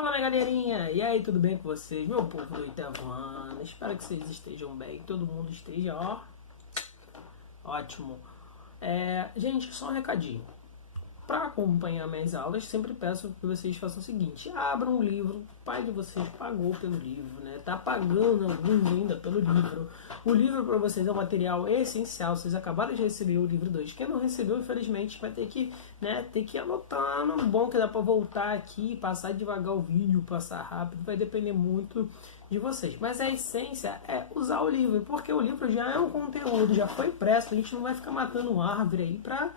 Fala, minha galerinha! E aí, tudo bem com vocês? Meu povo do Itavuana, espero que vocês estejam bem, todo mundo esteja, ótimo. Gente, só um recadinho. Para acompanhar minhas aulas, sempre peço que vocês façam o seguinte: abram um livro, o pai de vocês pagou pelo livro, né? Tá pagando alguns ainda pelo livro. O livro para vocês é um material essencial, vocês acabaram de receber o livro 2. Quem não recebeu, infelizmente, vai ter que anotar. No bom que dá para voltar aqui, passar devagar o vídeo, passar rápido, vai depender muito de vocês. Mas a essência é usar o livro, porque o livro já é um conteúdo, já foi impresso, a gente não vai ficar matando árvore aí para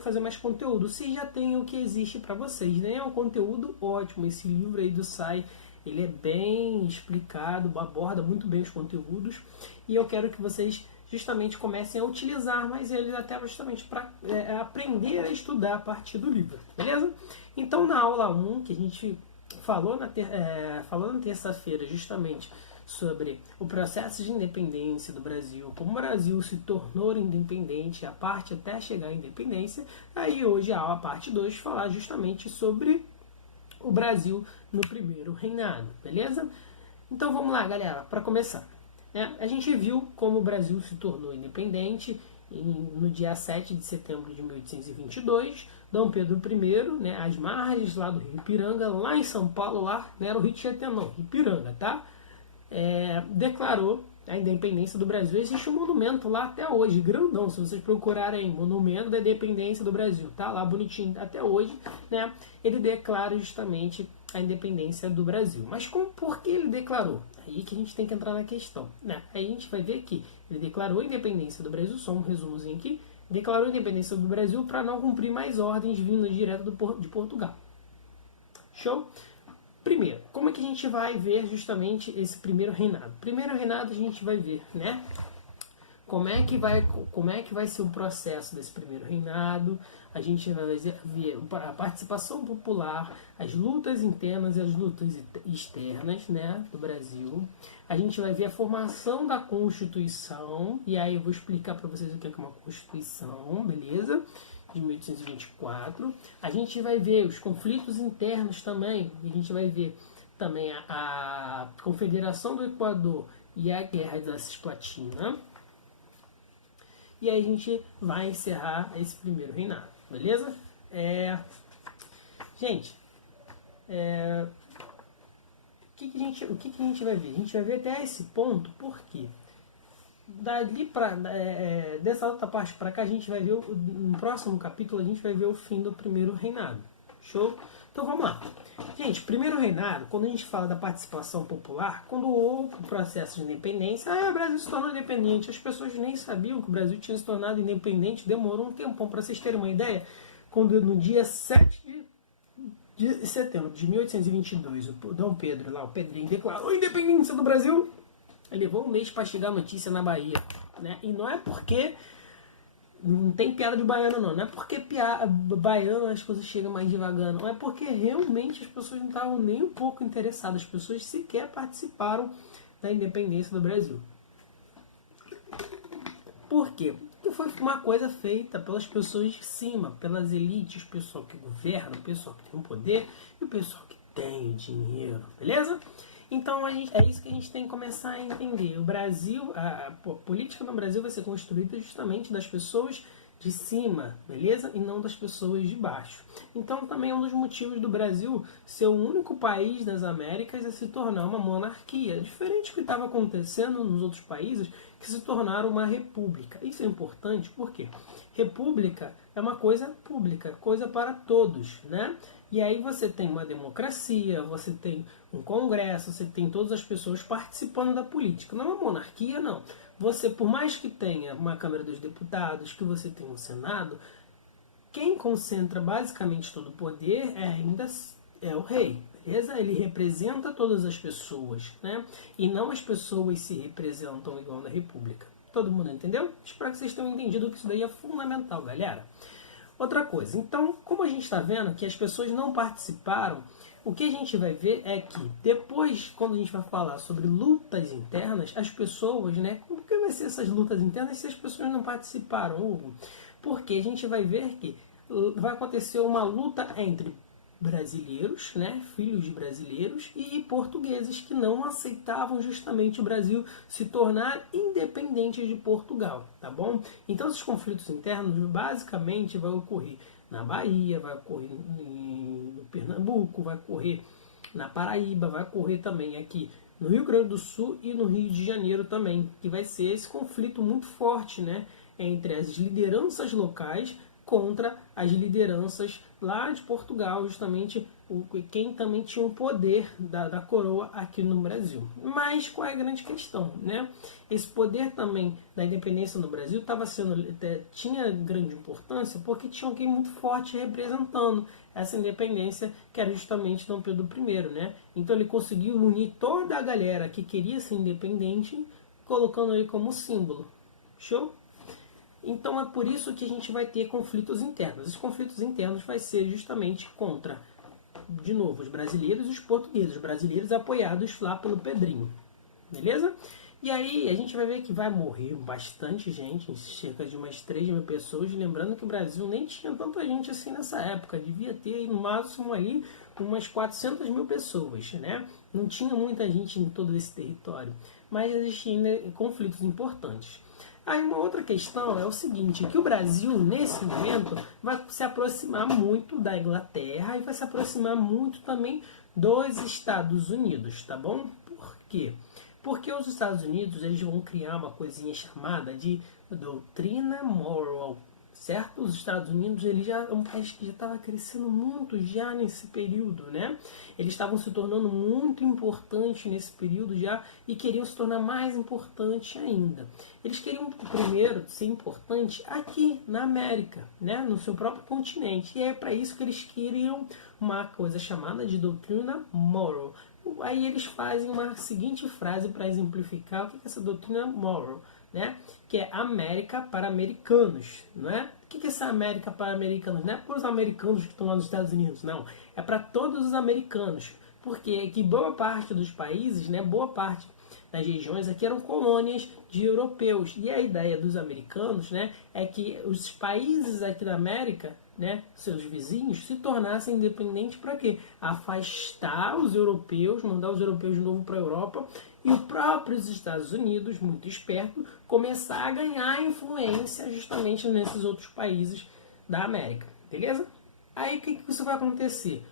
fazer mais conteúdo, se já tem o que existe para vocês, né? É um conteúdo ótimo. Esse livro aí do Sai, ele é bem explicado, aborda muito bem os conteúdos, e eu quero que vocês justamente comecem a utilizar mais eles, até justamente para aprender a estudar a partir do livro, beleza? Então, na aula 1, que a gente falou na terça-feira justamente sobre o processo de independência do Brasil, como o Brasil se tornou independente, a parte até chegar à independência. Aí hoje a parte 2 falar justamente sobre o Brasil no primeiro reinado, beleza? Então vamos lá, galera, para começar. A gente viu como o Brasil se tornou independente no dia 7 de setembro de 1822, Dom Pedro I, às margens lá do Rio Ipiranga, lá em São Paulo, lá não era o Rio Tietê não, Ipiranga, tá? Declarou a independência do Brasil. Existe um monumento lá até hoje, grandão, se vocês procurarem monumento da independência do Brasil, tá lá bonitinho até hoje, né? Ele declara justamente a independência do Brasil. Mas por que ele declarou? Aí que a gente tem que entrar na questão, né? Aí a gente vai ver que ele declarou a independência do Brasil, só um resumozinho aqui, declarou a independência do Brasil para não cumprir mais ordens vindas direto de Portugal. Show? Primeiro, como é que a gente vai ver justamente esse primeiro reinado? Primeiro reinado a gente vai ver, né? Como é que vai ser o processo desse primeiro reinado? A gente vai ver a participação popular, as lutas internas e as lutas externas, né, do Brasil. A gente vai ver a formação da Constituição, e aí eu vou explicar para vocês o que é uma Constituição, beleza? De 1824. A gente vai ver os conflitos internos também, a gente vai ver também a Confederação do Equador e a Guerra da Cisplatina. E aí a gente vai encerrar esse primeiro reinado, beleza? Gente, o que a gente vai ver? A gente vai ver até esse ponto, por quê? Dessa outra parte para cá, a gente vai ver, no próximo capítulo, a gente vai ver o fim do primeiro reinado. Show? Então vamos lá. Gente, primeiro reinado, quando a gente fala da participação popular, quando houve o processo de independência, o Brasil se tornou independente. As pessoas nem sabiam que o Brasil tinha se tornado independente, demorou um tempão. Para vocês terem uma ideia, quando no dia 7 de setembro de 1822, o Dom Pedro, lá, o Pedrinho, declarou a independência do Brasil, ele levou um mês para chegar a notícia na Bahia, né? E não é porque não tem piada de baiano não é porque baiano as coisas chegam mais devagar, não é porque realmente as pessoas não estavam nem um pouco interessadas, as pessoas sequer participaram da independência do Brasil. Por quê? Porque foi uma coisa feita pelas pessoas de cima, pelas elites, o pessoal que governa, o pessoal que tem o poder e o pessoal que tem o dinheiro, beleza? Então é isso que a gente tem que começar a entender. O Brasil, a política no Brasil vai ser construída justamente das pessoas de cima, beleza? E não das pessoas de baixo. Então também é um dos motivos do Brasil ser o único país das Américas a se tornar uma monarquia, diferente do que estava acontecendo nos outros países que se tornaram uma república. Isso é importante porque república é uma coisa pública, coisa para todos, né? E aí você tem uma democracia, você tem um congresso, você tem todas as pessoas participando da política. Não é uma monarquia, não. Você, por mais que tenha uma Câmara dos Deputados, que você tenha um Senado, quem concentra basicamente todo o poder ainda é o rei, beleza? Ele representa todas as pessoas, né? E não as pessoas se representam igual na República. Todo mundo entendeu? Espero que vocês tenham entendido que isso daí é fundamental, galera. Outra coisa, então, como a gente está vendo que as pessoas não participaram, o que a gente vai ver é que depois, quando a gente vai falar sobre lutas internas, as pessoas, né, como que vai ser essas lutas internas se as pessoas não participaram, Hugo? Porque a gente vai ver que vai acontecer uma luta entre brasileiros, né, filhos de brasileiros, e portugueses que não aceitavam justamente o Brasil se tornar independente de Portugal, tá bom? Então esses conflitos internos basicamente vai ocorrer na Bahia, vai ocorrer no Pernambuco, vai ocorrer na Paraíba, vai ocorrer também aqui no Rio Grande do Sul e no Rio de Janeiro também, que vai ser esse conflito muito forte, né, entre as lideranças locais contra as lideranças lá de Portugal, justamente quem também tinha o poder da coroa aqui no Brasil. Mas qual é a grande questão, né? Esse poder também da independência no Brasil tinha grande importância porque tinha alguém muito forte representando essa independência, que era justamente Dom Pedro I, né? Então ele conseguiu unir toda a galera que queria ser independente, colocando ele como símbolo. Show? Então é por isso que a gente vai ter conflitos internos. Esses conflitos internos vai ser justamente contra, de novo, os brasileiros e os portugueses. Os brasileiros apoiados lá pelo Pedrinho. Beleza? E aí a gente vai ver que vai morrer bastante gente, cerca de umas 3.000 pessoas. Lembrando que o Brasil nem tinha tanta gente assim nessa época. Devia ter no máximo aí umas 400.000 pessoas, né? Não tinha muita gente em todo esse território. Mas existiam ainda conflitos importantes. Aí uma outra questão é o seguinte, que o Brasil, nesse momento, vai se aproximar muito da Inglaterra e vai se aproximar muito também dos Estados Unidos, tá bom? Por quê? Porque os Estados Unidos eles vão criar uma coisinha chamada de doutrina moral, certo? Os Estados Unidos ele já é um país que já estava crescendo muito já nesse período, né? Eles estavam se tornando muito importantes nesse período já e queriam se tornar mais importante ainda. Eles queriam primeiro ser importante aqui na América, né? No seu próprio continente. E é para isso que eles queriam uma coisa chamada de doutrina moral. Aí eles fazem uma seguinte frase para exemplificar o que é essa doutrina moral, né? Que é América para americanos, não é? O que é essa América para americanos? Não é para os americanos que estão lá nos Estados Unidos, não. É para todos os americanos, porque que boa parte dos países, né? Boa parte das regiões aqui eram colônias de europeus. E a ideia dos americanos, né? É que os países aqui da América, né, seus vizinhos, se tornassem independentes para quê? Afastar os europeus, mandar os europeus de novo para a Europa e os próprios Estados Unidos, muito esperto, começar a ganhar influência justamente nesses outros países da América, beleza? Aí o que isso vai acontecer?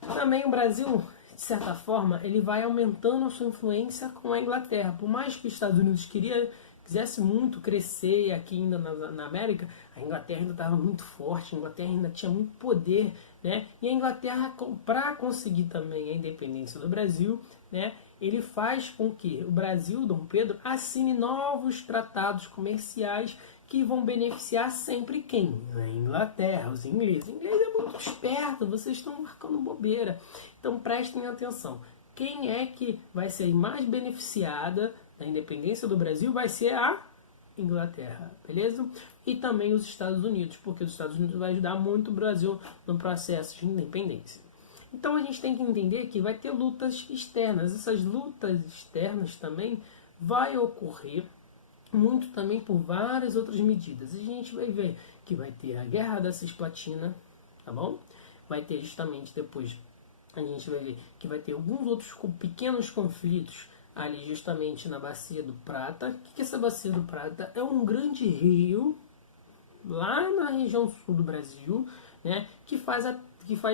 Também o Brasil, de certa forma, ele vai aumentando a sua influência com a Inglaterra. Por mais que os Estados Unidos quisesse muito crescer aqui ainda na América, a Inglaterra ainda estava muito forte, a Inglaterra ainda tinha muito poder, né? E a Inglaterra, para conseguir também a independência do Brasil, né, ele faz com que o Brasil, Dom Pedro, assine novos tratados comerciais que vão beneficiar sempre quem? A Inglaterra, os ingleses. O inglês é muito esperto, vocês estão marcando bobeira. Então prestem atenção. Quem é que vai ser mais beneficiada da independência do Brasil? Vai ser a Inglaterra, beleza? E também os Estados Unidos, porque os Estados Unidos vai ajudar muito o Brasil no processo de independência. Então a gente tem que entender que vai ter lutas externas. Essas lutas externas também vai ocorrer muito também por várias outras medidas. E a gente vai ver que vai ter a Guerra da Cisplatina, tá bom? Vai ter justamente depois, a gente vai ver que vai ter alguns outros pequenos conflitos ali justamente na Bacia do Prata. O que é essa Bacia do Prata? É um grande rio lá na região sul do Brasil, né, que faz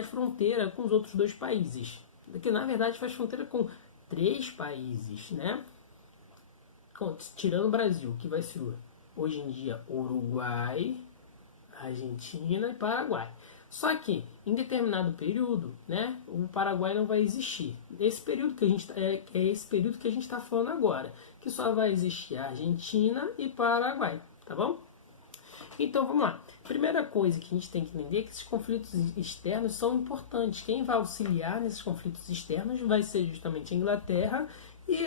fronteira com os outros dois países. Que na verdade faz fronteira com 3 países, né? Tirando o Brasil, que vai ser hoje em dia Uruguai, Argentina e Paraguai. Só que em determinado período, né, o Paraguai não vai existir. Esse período que a gente é esse período que a gente está falando agora, que só vai existir Argentina e Paraguai, tá bom? Então vamos lá. Primeira coisa que a gente tem que entender é que esses conflitos externos são importantes. Quem vai auxiliar nesses conflitos externos vai ser justamente a Inglaterra e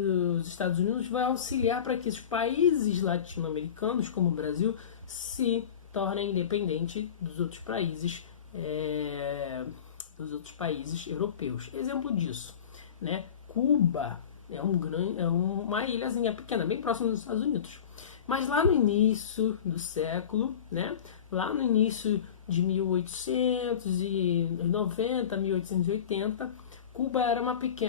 os Estados Unidos vai auxiliar para que os países latino-americanos, como o Brasil, se tornem independentes dos outros países europeus. Exemplo disso, né? Cuba é uma ilhazinha pequena, bem próxima dos Estados Unidos. Mas lá no início do século, né? Lá no início de 1890, 1880, Cuba era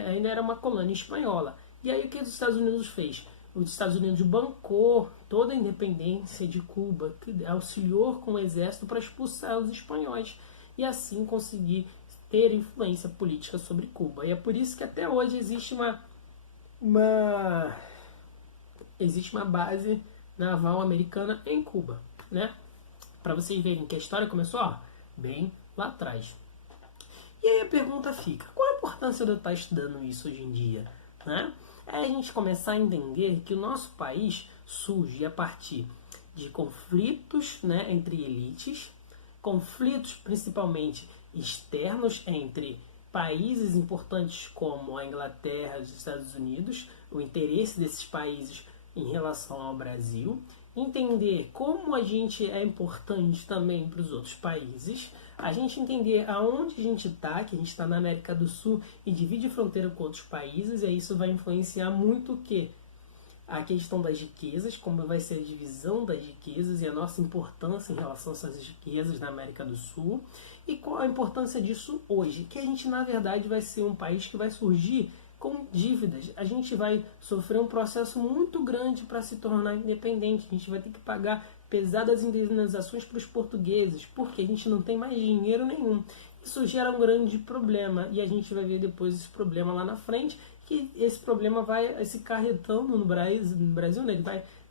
ainda era uma colônia espanhola. E aí o que os Estados Unidos fez? Os Estados Unidos bancou toda a independência de Cuba, que auxiliou com o exército para expulsar os espanhóis e assim conseguir ter influência política sobre Cuba. E é por isso que até hoje existe uma base naval americana em Cuba, né? Para vocês verem que a história começou bem lá atrás. E aí a pergunta fica, qual a importância de eu estar estudando isso hoje em dia? Né? É a gente começar a entender que o nosso país surge a partir de conflitos, né, entre elites, conflitos principalmente externos entre países importantes como a Inglaterra e os Estados Unidos, o interesse desses países em relação ao Brasil, entender como a gente é importante também para os outros países, a gente entender aonde a gente está, que a gente está na América do Sul e divide fronteira com outros países, e isso vai influenciar muito o quê? A questão das riquezas, como vai ser a divisão das riquezas e a nossa importância em relação a essas riquezas na América do Sul, e qual a importância disso hoje, que a gente na verdade vai ser um país que vai surgir com dívidas. A gente vai sofrer um processo muito grande para se tornar independente. A gente vai ter que pagar pesadas indenizações para os portugueses, porque a gente não tem mais dinheiro nenhum. Isso gera um grande problema e a gente vai ver depois esse problema lá na frente, que esse problema vai se carretando no Brasil, né? Ele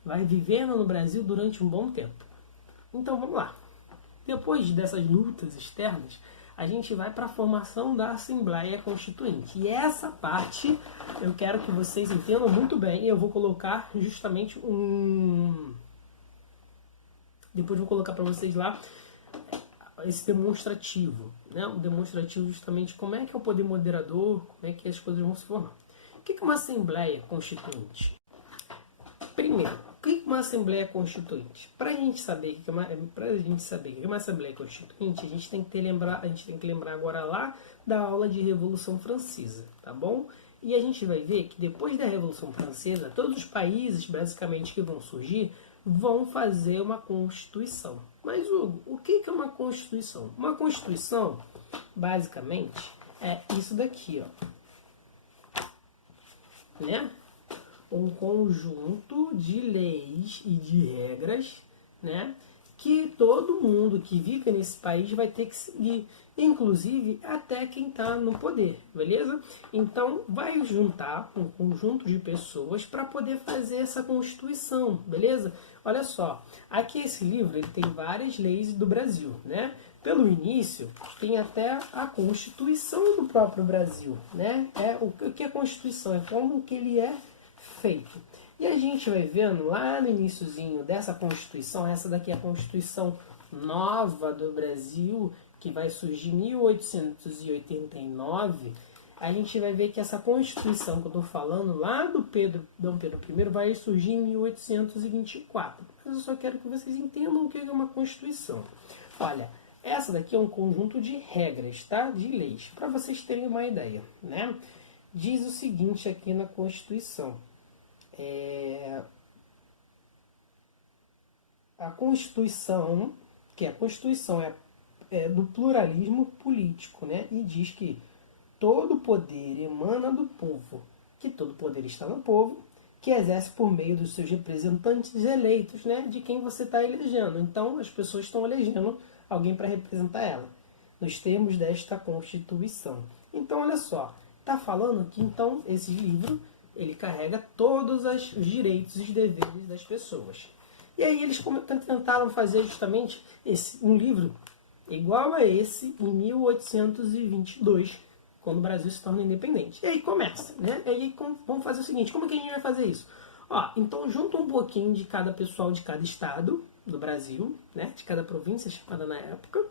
vai vivendo no Brasil durante um bom tempo. Então vamos lá. Depois dessas lutas externas, a gente vai para a formação da Assembleia Constituinte. E essa parte eu quero que vocês entendam muito bem. Eu vou colocar justamente depois vou colocar para vocês lá esse demonstrativo. Né? Um demonstrativo justamente como é que é o poder moderador, como é que as coisas vão se formar. O que é uma Assembleia Constituinte? Primeiro, o que é uma Assembleia Constituinte? Para a gente saber o que é uma Assembleia Constituinte, a gente tem que lembrar agora lá da aula de Revolução Francesa, tá bom? E a gente vai ver que depois da Revolução Francesa, todos os países, basicamente, que vão surgir, vão fazer uma Constituição. Mas, Hugo, o que é uma Constituição? Uma Constituição, basicamente, é isso daqui, ó. Né? Um conjunto de leis e de regras, né, que todo mundo que vive nesse país vai ter que seguir, inclusive até quem está no poder, beleza? Então vai juntar um conjunto de pessoas para poder fazer essa Constituição, beleza? Olha só, aqui esse livro ele tem várias leis do Brasil, né? Pelo início, tem até a Constituição do próprio Brasil, né? O que é a Constituição? É como que ele é feito. E a gente vai vendo lá no iniciozinho dessa Constituição, essa daqui é a Constituição nova do Brasil, que vai surgir em 1889, a gente vai ver que essa Constituição que eu estou falando lá do Dom Pedro I vai surgir em 1824. Mas eu só quero que vocês entendam o que é uma Constituição. Olha, essa daqui é um conjunto de regras, tá? De leis, para vocês terem uma ideia, né? Diz o seguinte aqui na Constituição. A Constituição, que a Constituição é do pluralismo político, né? E diz que todo poder emana do povo, que todo poder está no povo, que exerce por meio dos seus representantes eleitos, né? De quem você está elegendo. Então, as pessoas estão elegendo alguém para representar ela, nos termos desta Constituição. Então, olha só, está falando que, então, esse livro ele carrega todos os direitos e os deveres das pessoas. E aí eles tentaram fazer justamente um livro igual a esse em 1822, quando o Brasil se torna independente. E aí começa, né? E aí vamos fazer o seguinte, como que a gente vai fazer isso? Então junta um pouquinho de cada pessoal de cada estado do Brasil, né? De cada província chamada na época,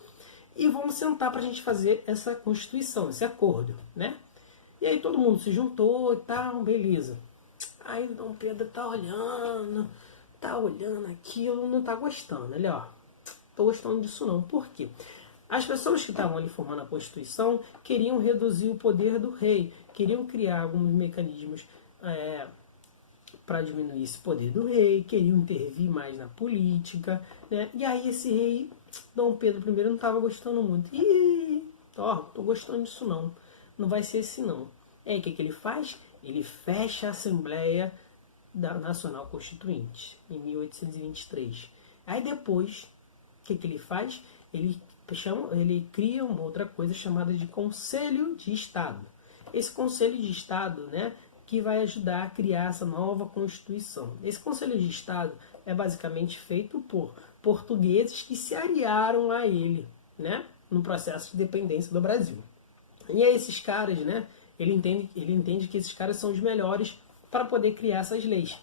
e vamos sentar para a gente fazer essa Constituição, esse acordo, né? E aí todo mundo se juntou e tal, beleza. Aí o Dom Pedro tá olhando aquilo, não tá gostando. Ele, tô gostando disso não. Por quê? As pessoas que estavam ali formando a Constituição queriam reduzir o poder do rei, queriam criar alguns mecanismos para diminuir esse poder do rei, queriam intervir mais na política, né? E aí esse rei Dom Pedro I não estava gostando muito. Ih, ó, tô gostando disso não. Não vai ser assim não. É, o que ele faz? Ele fecha a Assembleia Nacional Constituinte, em 1823. Aí depois, o que ele faz? Ele cria uma outra coisa chamada de Conselho de Estado. Esse Conselho de Estado, né, que vai ajudar a criar essa nova Constituição. Esse Conselho de Estado é basicamente feito por portugueses que se aliaram a ele, né, no processo de independência do Brasil. E aí esses caras, né, ele entende que esses caras são os melhores para poder criar essas leis,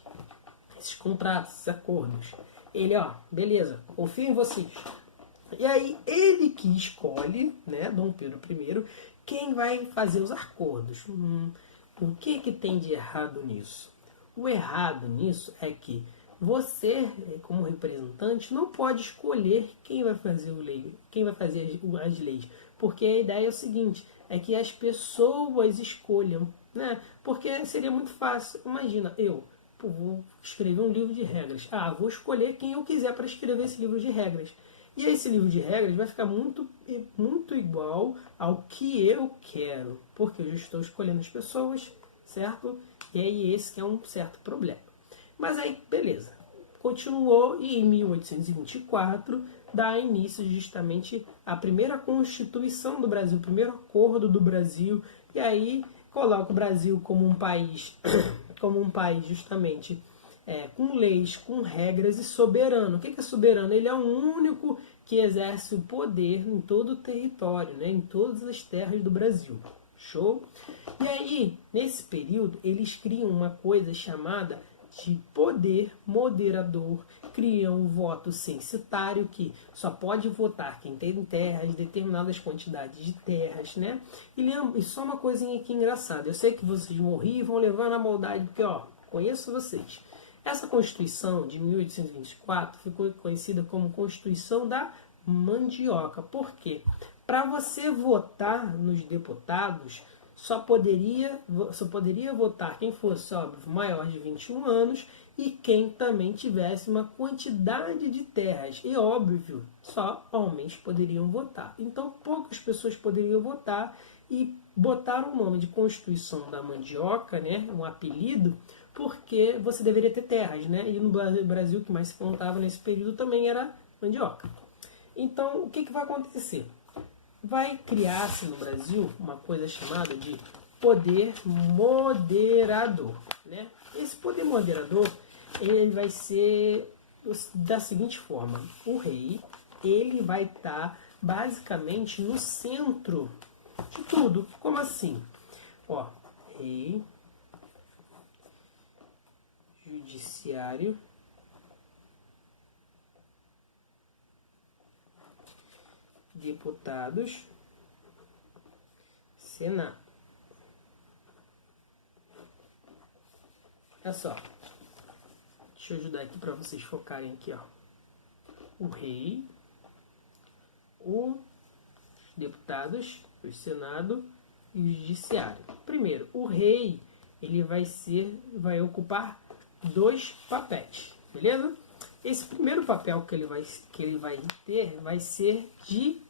esses contratos, esses acordos. Ele, ó, beleza, confio em vocês. E aí ele que escolhe, né, Dom Pedro I, quem vai fazer os acordos. O que tem de errado nisso? O errado nisso é que você, como representante, não pode escolher quem vai fazer as leis, porque a ideia é o seguinte, é que as pessoas escolham, né? Porque seria muito fácil. Imagina, eu vou escrever um livro de regras. Vou escolher quem eu quiser para escrever esse livro de regras. E esse livro de regras vai ficar muito igual ao que eu quero, porque eu já estou escolhendo as pessoas, certo? E aí esse que é um certo problema. Mas aí, beleza. Continuou e em 1824 dá início justamente à primeira Constituição do Brasil, o primeiro acordo do Brasil, e aí coloca o Brasil como um país, justamente com leis, com regras e soberano. O que é soberano? Ele é o único que exerce o poder em todo o território, né, em todas as terras do Brasil. Show? E aí, nesse período, eles criam uma coisa chamada de poder moderador, criam um voto censitário que só pode votar quem tem terras, determinadas quantidades de terras, né? E só uma coisinha aqui engraçada, eu sei que vocês vão rir e vão levar na maldade, porque, ó, conheço vocês. Essa Constituição de 1824 ficou conhecida como Constituição da Mandioca. Por quê? Para você votar nos deputados, só poderia votar quem fosse, óbvio, maior de 21 anos e quem também tivesse uma quantidade de terras. E, óbvio, só homens poderiam votar. Então, poucas pessoas poderiam votar e botaram o nome de Constituição da Mandioca, né, um apelido, porque você deveria ter terras, né? E no Brasil, o que mais se contava nesse período também era mandioca. Então, o que vai acontecer? Vai criar-se no Brasil uma coisa chamada de poder moderador, né? Esse poder moderador, ele vai ser da seguinte forma: o rei, ele vai estar basicamente no centro de tudo. Como assim? Ó, rei, judiciário, deputados, Senado. Olha só. Deixa eu ajudar aqui para vocês focarem aqui, ó. O rei, os deputados, o Senado e o judiciário. Primeiro, o rei, ele vai ocupar 2 papéis, beleza? Esse primeiro papel que ele vai ter vai ser de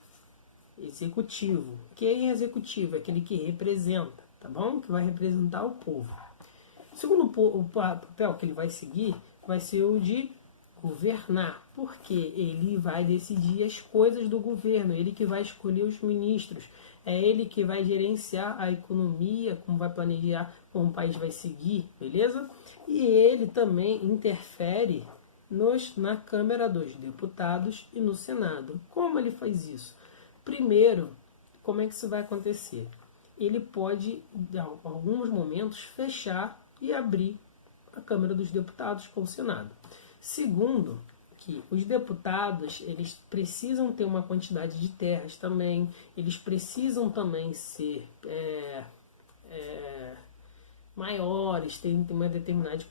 executivo. Quem é executivo? É aquele que representa, tá bom? Que vai representar o povo. O segundo papel que ele vai seguir vai ser o de governar, porque ele vai decidir as coisas do governo, ele que vai escolher os ministros, é ele que vai gerenciar a economia, como vai planejar como o país vai seguir, beleza? E ele também interfere na Câmara dos Deputados e no Senado. Como ele faz isso? Primeiro, como é que isso vai acontecer? Ele pode, em alguns momentos, fechar e abrir a Câmara dos Deputados com o Senado. Segundo, que os deputados, eles precisam ter uma quantidade de terras também, eles precisam também ser maiores, ter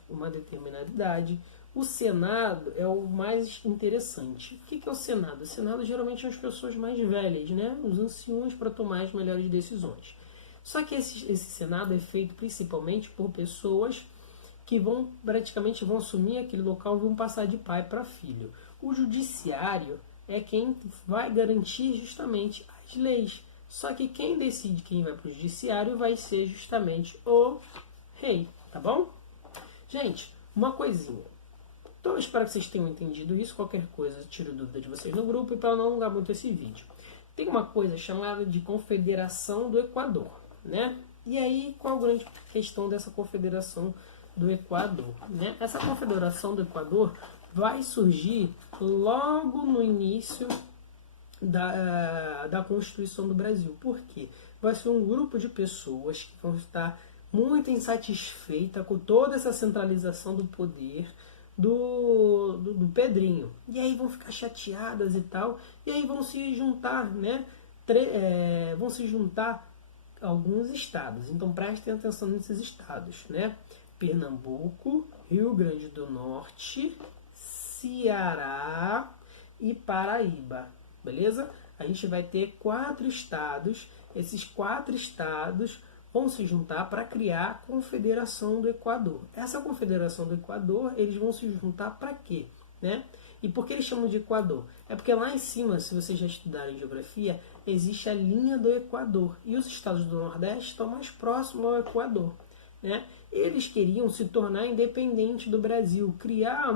uma determinada idade. O Senado é o mais interessante. O que é o Senado? O Senado geralmente são as pessoas mais velhas, né? Os anciões para tomar as melhores decisões. Só que esse Senado é feito principalmente por pessoas que praticamente vão assumir aquele local e vão passar de pai para filho. O judiciário é quem vai garantir justamente as leis. Só que quem decide quem vai para o judiciário vai ser justamente o rei, tá bom? Gente, uma coisinha. Então eu espero que vocês tenham entendido isso. Qualquer coisa, tiro dúvida de vocês no grupo. E para não alongar muito esse vídeo, tem uma coisa chamada de Confederação do Equador, né? E aí, qual a grande questão dessa Confederação do Equador, né? Essa Confederação do Equador vai surgir logo no início da Constituição do Brasil. Por quê? Vai ser um grupo de pessoas que vão estar muito insatisfeitas com toda essa centralização do poder do Pedrinho. E aí vão ficar chateadas e tal. E aí vão se juntar, né? Vão se juntar alguns estados. Então prestem atenção nesses estados, né? Pernambuco, Rio Grande do Norte, Ceará e Paraíba. Beleza? A gente vai ter 4 estados. Esses 4 estados vão se juntar para criar a Confederação do Equador. Essa Confederação do Equador, eles vão se juntar para quê? Né? E por que eles chamam de Equador? É porque lá em cima, se vocês já estudarem geografia, existe a linha do Equador. E os estados do Nordeste estão mais próximos ao Equador. Né? Eles queriam se tornar independentes do Brasil, criar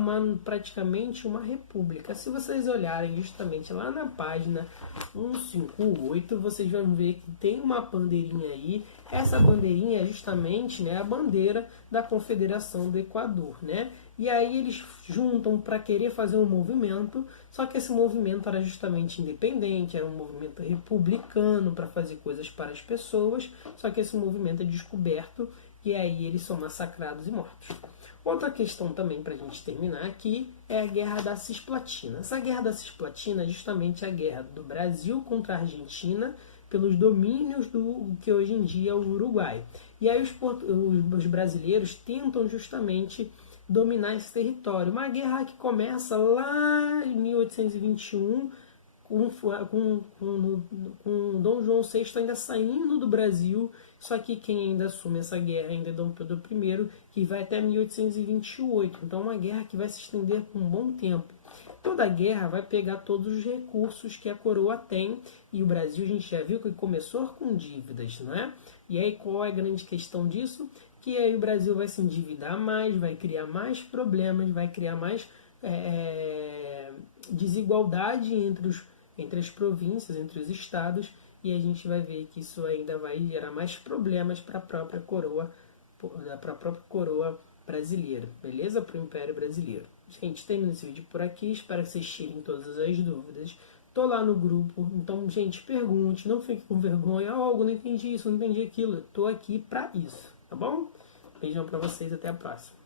praticamente uma república. Se vocês olharem justamente lá na página 158, vocês vão ver que tem uma bandeirinha aí. Essa bandeirinha é justamente, né, a bandeira da Confederação do Equador, né? E aí eles juntam para querer fazer um movimento, só que esse movimento era justamente independente, era um movimento republicano para fazer coisas para as pessoas, só que esse movimento é descoberto e aí eles são massacrados e mortos. Outra questão também para a gente terminar aqui é a Guerra da Cisplatina. Essa Guerra da Cisplatina é justamente a guerra do Brasil contra a Argentina pelos domínios do que hoje em dia é o Uruguai. E aí os brasileiros tentam justamente dominar esse território. Uma guerra que começa lá em 1821, com Dom João VI ainda saindo do Brasil, só que quem ainda assume essa guerra ainda é Dom Pedro I, que vai até 1828. Então é uma guerra que vai se estender por um bom tempo. Toda a guerra vai pegar todos os recursos que a coroa tem, e o Brasil a gente já viu que começou com dívidas, não é? E aí qual é a grande questão disso? Que aí o Brasil vai se endividar mais, vai criar mais problemas, vai criar mais desigualdade entre as províncias, entre os estados, e a gente vai ver que isso ainda vai gerar mais problemas para a própria coroa brasileira, beleza? Para o Império Brasileiro. Gente, termino esse vídeo por aqui, espero que vocês tirem todas as dúvidas. Tô lá no grupo, então, gente, pergunte, não fique com vergonha. Oh, não entendi isso, não entendi aquilo. Eu tô aqui para isso, tá bom? Beijão para vocês, até a próxima.